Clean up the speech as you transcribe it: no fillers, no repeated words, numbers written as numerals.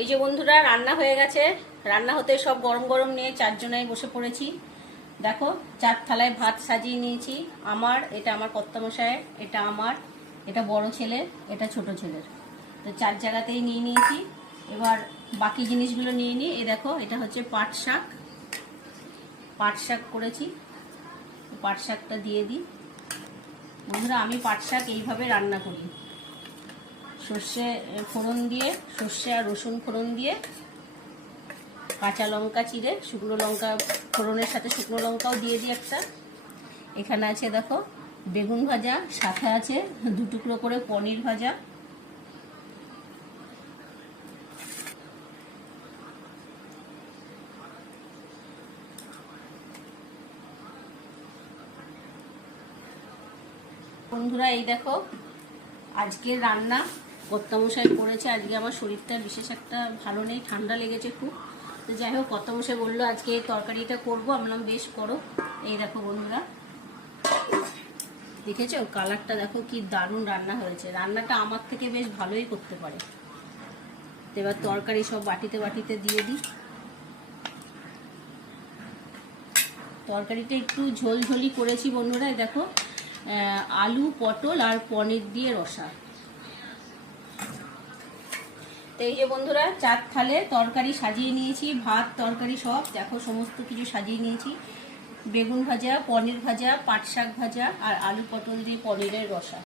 এই যে বন্ধুরা রান্না হয়ে গেছে। রান্না হতে সব গরম গরম নিয়ে চারজনাই বসে পড়েছি। দেখো 4 থালায় ভাত সাজিয়ে নিয়েছি। এটা আমার কর্তামশায়ের, এটা আমার, এটা বড় ছেলের, এটা ছোট ছেলের। তো 4 জায়গাতেই নিয়ে নিয়েছি। এবার বাকি জিনিসগুলো নিয়ে নিই। এই দেখো এটা হচ্ছে পাট শাক করেছি। পাট শাকটা দিয়ে দিই। বন্ধুরা আমি পাট শাক এইভাবে রান্না করি, সর্ষে ফোড়ন দিয়ে, সর্ষে আর রসুন ফোড়ন দিয়ে, কাঁচা লঙ্কা চিড়ে, শুকনো লঙ্কা ফোড়নের সাথে শুকনো লঙ্কাও দিয়ে দিই একটা। এখানে আছে দেখো বেগুন ভাজা, সাথে আছে 2 টুকরো করে পনির ভাজা। বন্ধুরা এই দেখো আজকের রান্না কর্তামশাই করেছে। আজকে আমার শরীরটা বিশেষ একটা ভালো নেই, ঠান্ডা লেগেছে খুব। তো যাই হোক কর্তামশাই বললো আজকে তরকারিটা করবো। আমি বললাম বেশ করো। এই দেখো বন্ধুরা দেখেছো কালারটা দেখো কি দারুণ রান্না হয়েছে। রান্নাটা আমার থেকে বেশ ভালোই করতে পারে। এবার তরকারি সব বাটিতে বাটিতে দিয়ে দিই। তরকারিটা একটু ঝোলঝোলি করেছি বন্ধুরা। দেখো আলু, পটল আর পনির দিয়ে রসা। তো এই যে বন্ধুরা 4 থালে তরকারি সাজিয়ে নিয়েছি, ভাত তরকারি সব দেখো সমস্ত কিছু সাজিয়ে নিয়েছি। বেগুন ভাজা, পনির ভাজা, পাট শাক ভাজা আর আলু পটল দিয়ে পনিরের রসা।